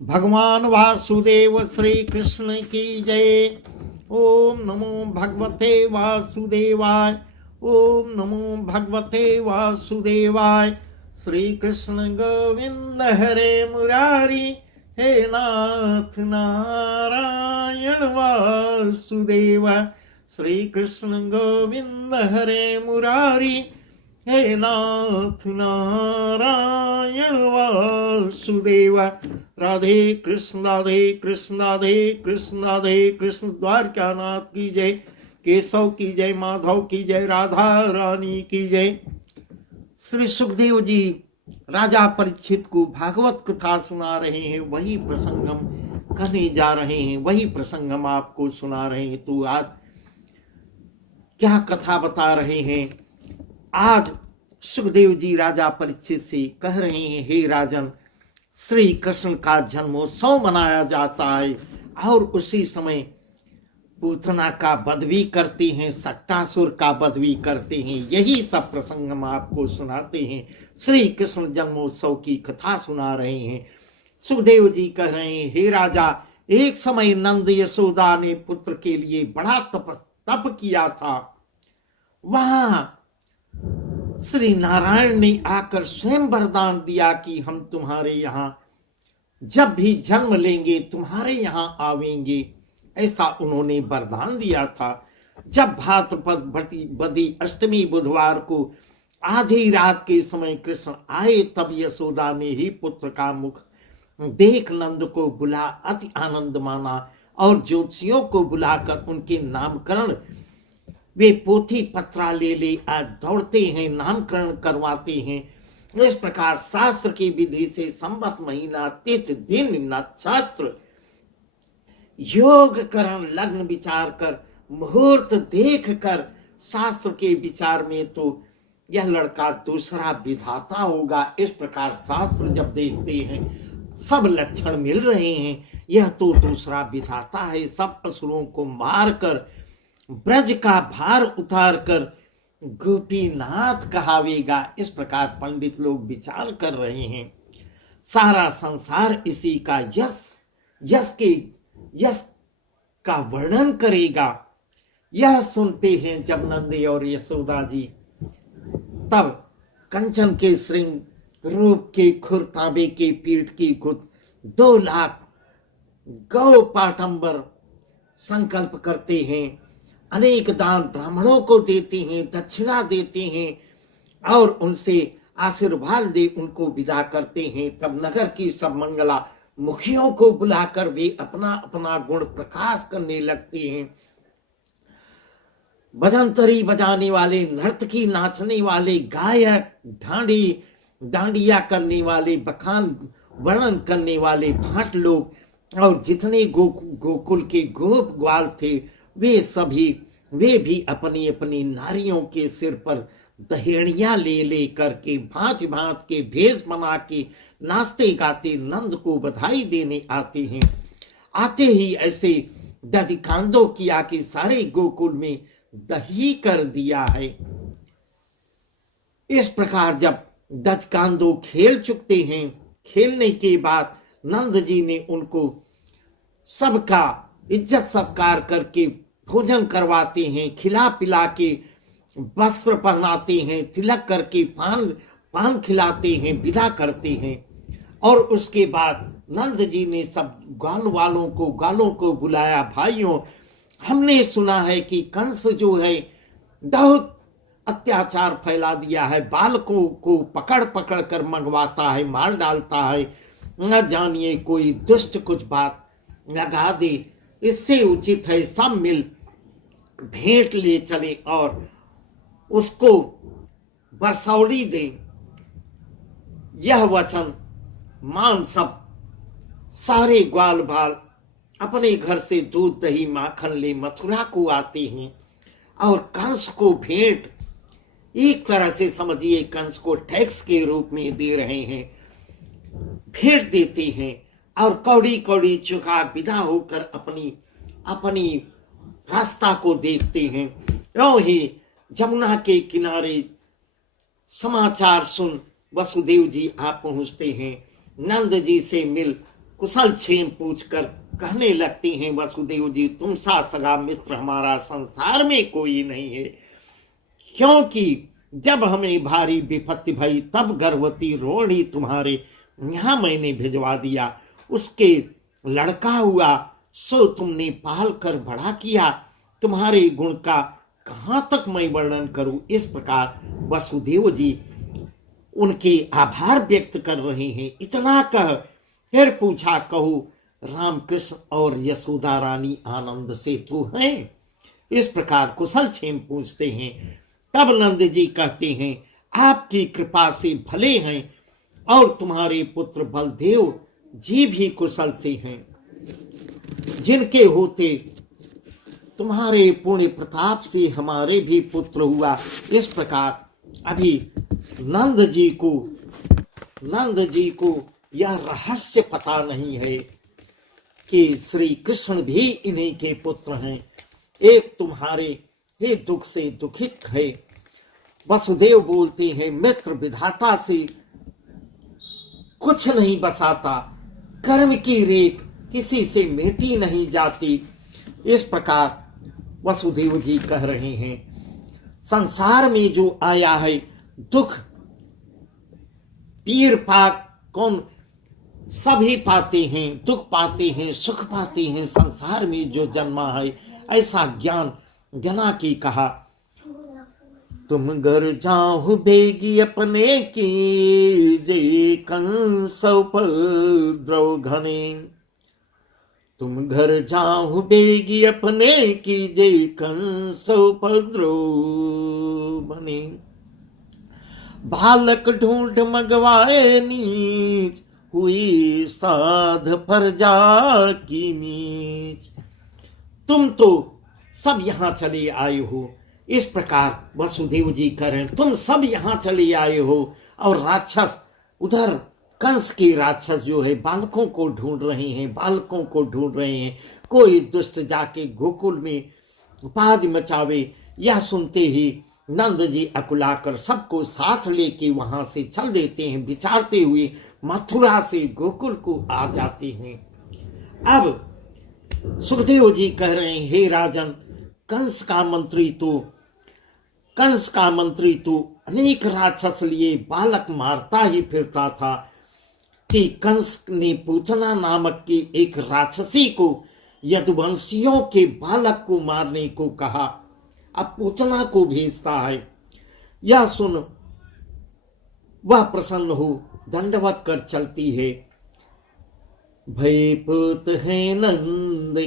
भगवान वासुदेव श्री कृष्ण की जय। ओम नमो भगवते वासुदेवाय। ओम नमो भगवते वासुदेवाय। श्री कृष्ण गोविंद हरे मुरारी। हे नाथ नारायण वासुदेव। श्री कृष्ण गोविंद हरे मुरारी। हे नाथ नारायण वासुदेव। राधे कृष्ण राधे कृष्ण राधे कृष्ण राधे कृष्ण। द्वारकानाथ की जय, केशव की जय, माधव की जय, राधा रानी की जय। श्री सुखदेव जी राजा परीक्षित को भागवत कथा सुना रहे हैं, वही प्रसंग हम करने जा रहे हैं, वही प्रसंग हम आपको सुना रहे हैं। तो आज क्या कथा बता रहे हैं? आज सुखदेव जी राजा परीक्षित से कह रहे हैं, हे राजन, श्री कृष्ण का जन्मोत्सव मनाया जाता है और उसी समय पूतना का वध भी करते हैं, सट्टासुर का वध भी करते हैं। यही सब प्रसंग हम आपको सुनाते हैं। श्री कृष्ण जन्मोत्सव की कथा सुना रहे हैं। सुखदेव जी कह रहे हैं, हे राजा, एक समय नंद यशोदा ने पुत्र के लिए बड़ा तप किया था। वहां श्री नारायण ने आकर स्वयं वरदान दिया कि हम तुम्हारे यहाँ जब भी जन्म लेंगे तुम्हारे यहाँ आवेंगे। ऐसा उन्होंने वरदान दिया था। जब भाद्रपद बदी अष्टमी बुधवार को आधी रात के समय कृष्ण आए, तब यशोदा ने ही पुत्र का मुख देख नंद को बुला अति आनंद माना और ज्योतिषियों को बुलाकर उनके नामकरण, वे पोथी पत्रा ले आज दौड़ते हैं, नामकरण करवाते हैं। इस प्रकार शास्त्र की विधि से संवत महीना तिथि दिन नक्षत्र योग करण लग्न विचार कर मुहूर्त देख कर शास्त्र के विचार में तो यह लड़का दूसरा विधाता होगा। इस प्रकार शास्त्र जब देखते हैं सब लक्षण मिल रहे हैं, यह तो दूसरा विधाता है। सब असुरों को मारकर ब्रज का भार उतार कर गोपीनाथ कहावेगा। इस प्रकार पंडित लोग विचार कर रहे हैं। सारा संसार इसी का यश का वर्णन करेगा। यह सुनते हैं जब नंदी और यशोदा जी, तब कंचन के श्रृंग रूप के खुर तांबे के पीठ की गुद 2 लाख गौ पाटंबर संकल्प करते हैं, अनेक दान ब्राह्मणों को देते हैं, दक्षिणा देते हैं और उनसे आशीर्वाद दे उनको विदा करते हैं। तब नगर की सब मंगला मुखियों को बुलाकर वे अपना अपना गुण प्रकाश करने लगते हैं। भजंतरी बजाने वाले, नर्तकी नाचने वाले, गायक, डांडिया करने वाले, बखान वर्णन करने वाले भाट लोग और जितने गोकुल के गोप ग्वाल थे वे भी अपनी अपनी नारियों के सिर पर दहेड़ियां ले करके भांति भांत के भेष बना के नाचते गाते नंद को बधाई देने आते हैं। आते ही ऐसे दधिकांदो किया कि सारे गोकुल में दही कर दिया है। इस प्रकार जब दधिकांदो खेल चुकते हैं, खेलने के बाद नंद जी ने उनको सबका इज्जत सत्कार करके भोजन करवाते हैं, खिला पिला के वस्त्र पहनाते हैं, तिलक करके पान खिलाते हैं, विदा करते हैं। और उसके बाद नंद जी ने सब गालों को बुलाया, भाइयों, हमने सुना है कि कंस जो है बहुत अत्याचार फैला दिया है, बालकों को पकड़ पकड़ कर मंगवाता है, मार डालता है। न जानिए कोई दुष्ट कुछ बात लगा दे, इससे उचित है सब मिल भेंट ले चले और उसको बरसौड़ी दे। यह वचन मान सब सारे ग्वाल बाल अपने घर से दूध दही माखन ले मथुरा को आते हैं और कंस को भेंट, एक तरह से समझिए कंस को टैक्स के रूप में दे रहे हैं, भेंट देते हैं और कौड़ी कौड़ी चुका विदा होकर अपनी रास्ता को देखते हैं। यूं ही जमुना के किनारे समाचार सुन वसुदेव जी आप पहुंचते हैं। नंद जी से मिल कुशल क्षेम पूछकर कहने लगते हैं वसुदेव जी, तुम सा सगा मित्र हमारा संसार में कोई नहीं है, क्योंकि जब हमें भारी विपत्ति भई तब गर्भवती रोहिणी तुम्हारे यहाँ मैंने भिजवा दिया, उसके लड़का हुआ सो तुमने पाल कर बड़ा किया, तुम्हारे गुण का कहाँ तक मैं वर्णन करूं। इस प्रकार वसुदेव जी उनके आभार व्यक्त कर रहे हैं। इतना कह फिर पूछा, कहो रामकृष्ण और यशोदा रानी आनंद से तो हैं। इस प्रकार कुशल क्षेम पूछते हैं। तब नंद जी कहते हैं, आपकी कृपा से भले हैं और तुम्हारे पुत्र बलदेव जी भी कुशल से हैं, जिनके होते तुम्हारे पुण्य प्रताप से हमारे भी पुत्र हुआ। इस प्रकार अभी नंद जी को यह रहस्य पता नहीं है कि श्री कृष्ण भी इन्हीं के पुत्र हैं। एक तुम्हारे ही दुख से दुखित है। वसुदेव बोलते हैं, मित्र विधाता से कुछ नहीं बसाता, कर्म की रेख किसी से मिटी नहीं जाती। इस प्रकार वसुदेव जी कह रहे हैं, संसार में जो आया है दुख पीर पाक कौन सभी पाते हैं, दुख पाते हैं, सुख पाते हैं। संसार में जो जन्मा है ऐसा ज्ञान जना की कहा। तुम घर जाओ बेगी अपने की जे कंस उपद्रव घने, तुम घर जाओ बेगी अपने की जे कंस उपद्रव बने, बालक ढूंढ मगवाए नीच, हुई साध फरजा की मीच। तुम तो सब यहाँ चले आए हो। इस प्रकार वसुदेव जी कह रहे हैं, तुम सब यहाँ चले आए हो और राक्षस उधर कंस के राक्षस जो है बालकों को ढूंढ रहे हैं। कोई दुष्ट जाके गोकुल में उपाधि मचावे। यह सुनते ही नंद जी अकुलाकर सबको साथ लेके वहां से चल देते हैं। विचारते हुए मथुरा से गोकुल को आ जाते हैं। अब सुखदेव जी कह रहे हैं, हे राजन, कंस का मंत्री तो अनेक राक्षस लिए बालक मारता ही फिरता था कि कंस ने पूतना नामक की एक राक्षसी को यदुवंशियों के बालक को मारने को कहा। अब पूतना को भेजता है। यह सुन वह प्रसन्न हो दंडवत कर चलती है। भय पूत है नंद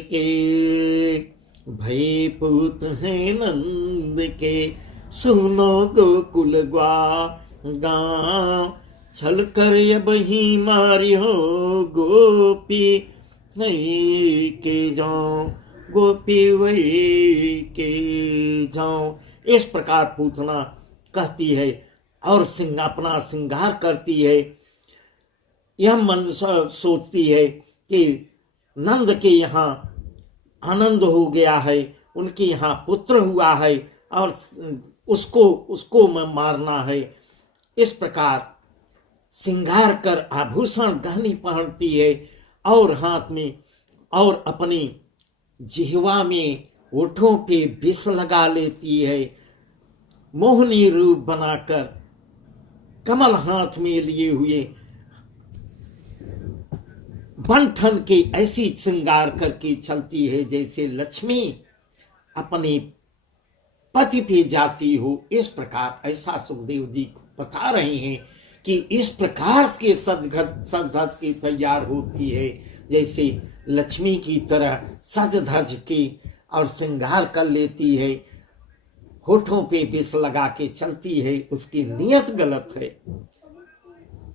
के, सुनो गोकुल गाँव, छल कर अब ही मारी हो गोपी नहीं के जाओ, गोपी वही के जाओ। इस प्रकार पूतना कहती है और अपना श्रृंगार करती है। यह मन सोचती है कि नंद के यहाँ आनंद हो गया है, उनके यहाँ पुत्र हुआ है और उसको मारना है। इस प्रकार श्रृंगार कर आभूषण गहनी पहनती है और हाथ में और अपनी जिह्वा में ओठों पे विष लगा लेती है। मोहनी रूप बनाकर कमल हाथ में लिए हुए बंठन के ऐसी श्रृंगार करके चलती है जैसे लक्ष्मी अपने पति पे जाती हो। इस प्रकार ऐसा सुखदेव जी बता रहे हैं कि इस प्रकार के सज धज के तैयार होती है जैसे लक्ष्मी की तरह सज धज के और श्रृंगार कर लेती है। होठों पे विष लगा के चलती है, उसकी नियत गलत है।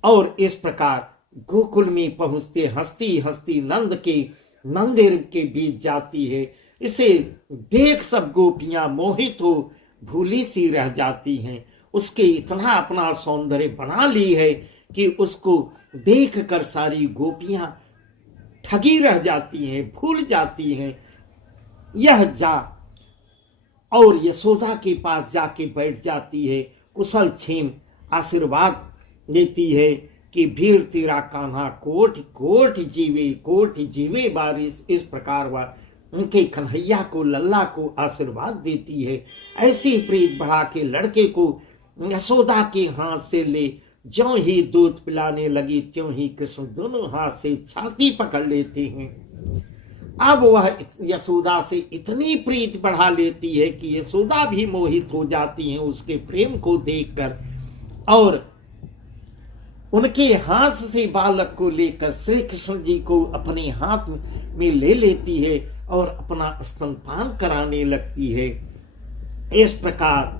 और इस प्रकार गोकुल में पहुंचते हंसती हंसती नंद के मंदिर के बीच जाती है। इसे देख सब गोपियां मोहित हो भूली सी रह जाती हैं। उसके इतना अपना सौंदर्य बना ली है कि उसको देख कर सारी गोपियां ठगी रह जाती हैं, भूल जाती हैं। यह जा और यशोदा के पास जाके बैठ जाती है। कुशल क्षेम आशीर्वाद देती है कि भीड़ तीरा कान्हा कोटि कोटि जीवे बारिश, इस प्रकार वह उनके कन्हैया को, लल्ला को आशीर्वाद देती है। ऐसी प्रीत बढ़ा के लड़के को यशोदा के हाथ से ले ज्यों ही दूध पिलाने लगी त्यों ही कृष्ण दोनों हाथ से छाती पकड़ लेते हैं। अब वह यशोदा से इतनी प्रीत बढ़ा लेती है कि यशोदा भी मोहित हो जाती हैं उसके प्रेम को देखकर, और उनके हाथ से बालक को लेकर श्री कृष्ण जी को अपने हाथ में ले लेती है और अपना स्तनपान कराने लगती है। इस प्रकार,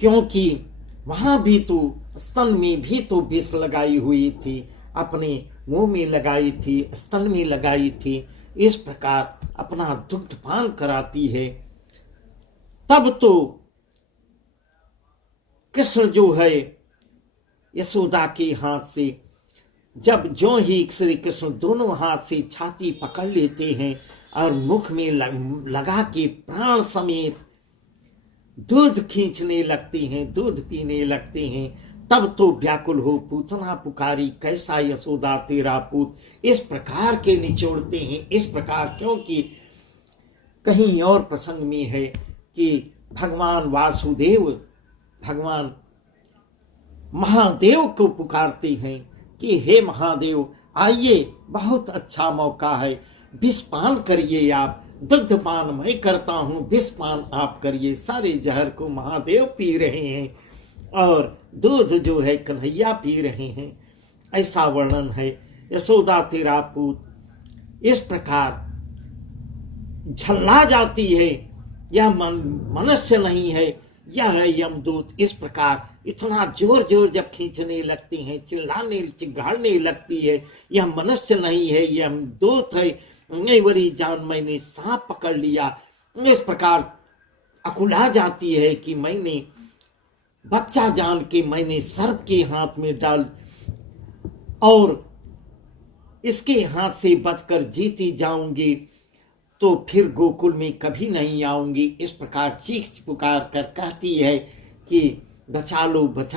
क्योंकि वहां भी तो स्तन में भी तो विष लगाई हुई थी, अपने मुंह में लगाई थी, स्तन में लगाई थी, इस प्रकार अपना दुग्धपान कराती है। तब तो कृष्ण जो है यशोदा के हाथ से जब ज्यों ही श्री कृष्ण दोनों हाथ से छाती पकड़ लेते हैं और मुख में लगा के प्राण समेत दूध खींचने लगते हैं, दूध पीने लगते हैं, तब तो व्याकुल हो पूतना पुकारी कैसा यशोदा तेरा पूत, इस प्रकार के निचोड़ते हैं। इस प्रकार, क्योंकि कहीं और प्रसंग में है कि भगवान वासुदेव भगवान महादेव को पुकारते हैं कि हे महादेव आइए, बहुत अच्छा मौका है, विषपान करिए, आप दुग्धपान मैं करता हूँ, विषपान आप करिए। सारे जहर को महादेव पी रहे हैं और दूध जो है कन्हैया पी रहे हैं, ऐसा वर्णन है। यशोदा तेरा पूत इस प्रकार झल्ला जाती है, यह मनुष्य नहीं है, यह है यमदूत। इस प्रकार इतना जोर जोर जब खींचने लगती हैं, चिल्लाने चिघाड़ने लगती है, यह मनुष्य नहीं है, यह यमदूत है, मेरी जान मैंने सांप पकड़ लिया। इस प्रकार अकुला जाती है कि मैंने बच्चा जान के मैंने सर्प के हाथ में डाल और इसके हाथ से बचकर जीती जाऊंगी तो फिर गोकुल में कभी नहीं आऊंगी। इस प्रकार चीख पुकार कर कहती है कि बचा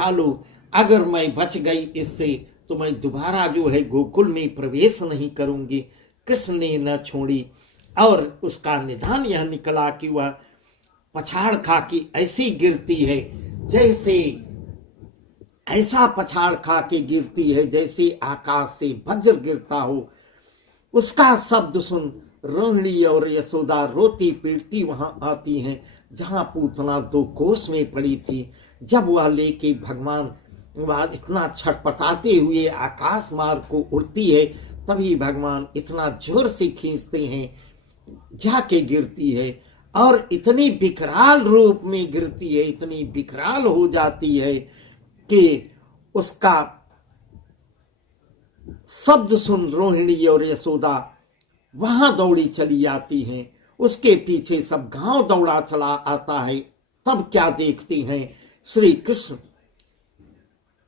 लो, अगर मैं बच गई इससे तो मैं दोबारा जो है गोकुल में प्रवेश नहीं करूंगी। कृष्ण ने न छोड़ी और उसका निदान यह निकला कि वह पछाड़ खा के ऐसी गिरती है जैसे, ऐसा पछाड़ खा के गिरती है जैसे आकाश से वज्र गिरता हो। उसका शब्द सुन रोहिणी और यशोदा रोती पीटती वहां आती हैं जहां पूतना 2 कोस में पड़ी थी। जब वह लेके भगवान वह इतना छटपटाते हुए आकाश मार्ग को उड़ती है, तभी भगवान इतना जोर से खींचते हैं, जाके गिरती है और इतनी विकराल रूप में गिरती है, इतनी विकराल हो जाती है कि उसका शब्द सुन रोहिणी और यशोदा वहां दौड़ी चली आती हैं। उसके पीछे सब गांव दौड़ा चला आता है। तब क्या देखते हैं, श्री कृष्ण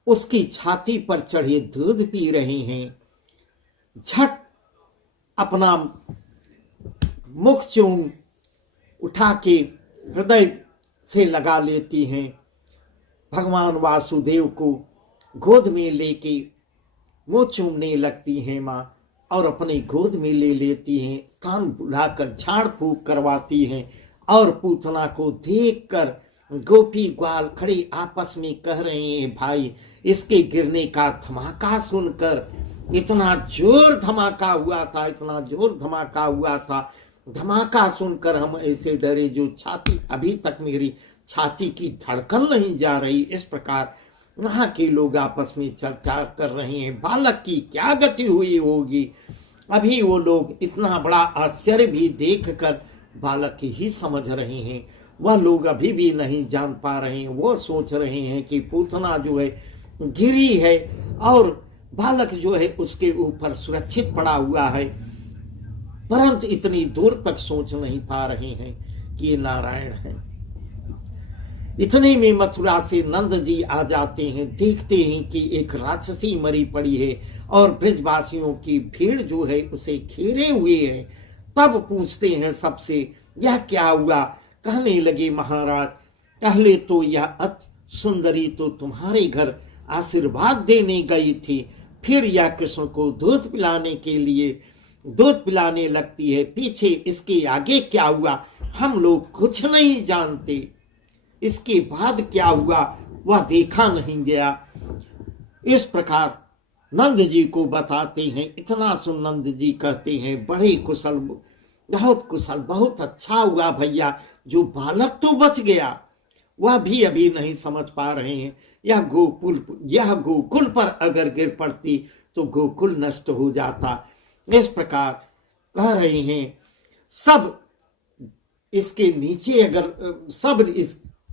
उसकी छाती पर चढ़े दूध पी रहे हैं। झट अपना मुख चूम उठा के हृदय से लगा लेती हैं। भगवान वासुदेव को गोद में लेके मुंह चूमने लगती हैं माँ, और अपने गोद में ले लेती हैं, कान बुलाकर झाड़ फूक करवाती हैं। और पूतना को देखकर गोपी ग्वाल खड़े आपस में कह रहे हैं, भाई इसके गिरने का धमाका सुनकर, इतना जोर धमाका हुआ था, इतना जोर धमाका हुआ था, धमाका सुनकर हम ऐसे डरे जो छाती, अभी तक मेरी छाती की धड़कन नहीं जा रही। इस प्रकार वहां के लोग आपस में चर्चा कर रहे हैं, बालक की क्या गति हुई होगी। अभी वो लोग इतना बड़ा आश्चर्य भी देखकर बालक ही समझ रहे हैं, वह लोग अभी भी नहीं जान पा रहे हैं। वो सोच रहे हैं कि पूतना जो है गिरी है और बालक जो है उसके ऊपर सुरक्षित पड़ा हुआ है, परंतु इतनी दूर तक सोच नहीं पा रहे हैं कि ये नारायण है। इतने में मथुरा से नंद जी आ जाते हैं, देखते हैं कि एक राक्षसी मरी पड़ी है और ब्रजवासियों की भीड़ जो है उसे घेरे हुए है। तब पूछते हैं सबसे, यह क्या हुआ। कहने लगे, महाराज पहले तो यह अति सुंदरी तो तुम्हारे घर आशीर्वाद देने गई थी, फिर यह कृष्ण को दूध पिलाने के लिए दूध पिलाने लगती है। पीछे इसके आगे क्या हुआ हम लोग कुछ नहीं जानते, इसके बाद क्या हुआ वह देखा नहीं गया। इस प्रकार नंद जी को बताते हैं। इतना सुन नंद जी कहते हैं बड़े कुशल, बहुत कुशल, बहुत अच्छा हुआ भैया, जो बालक तो बच गया, वह भी अभी नहीं समझ पा रहे हैं। यह गोकुल पर अगर गिर पड़ती तो गोकुल नष्ट हो जाता। इस प्रकार कह रहे हैं सब इसके नीचे, अगर सब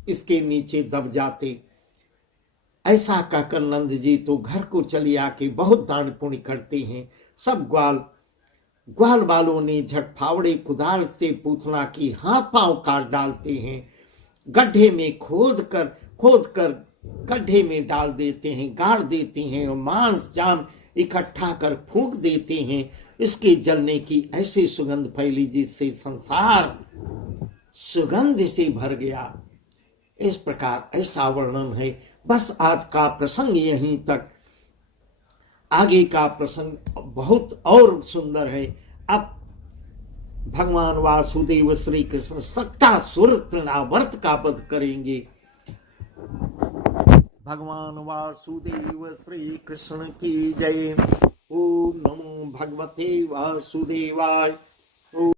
इसके नीचे दब जाते। ऐसा कहकर नंद जी तो घर को चले आके बहुत दान पुण्य करते हैं। सब ग्वाल वालों ने झट फावड़े कुदाल से पूतना की हाथ पांव काट डालते हैं, गड्ढे में खोद कर गड्ढे में डाल देते हैं, गाड़ देते हैं और मांस जाम इकट्ठा कर फूंक देते हैं। इसके जलने की ऐसी सुगंध फैली जिससे संसार सुगंध से भर गया। इस प्रकार ऐसा वर्णन है। बस आज का प्रसंग यहीं तक, आगे का प्रसंग बहुत और सुंदर है। अब भगवान वासुदेव श्री कृष्ण सक्टासुर तृणावर्त का वध करेंगे। भगवान वासुदेव श्री कृष्ण की जय। ओम नमो भगवते वासुदेवाय।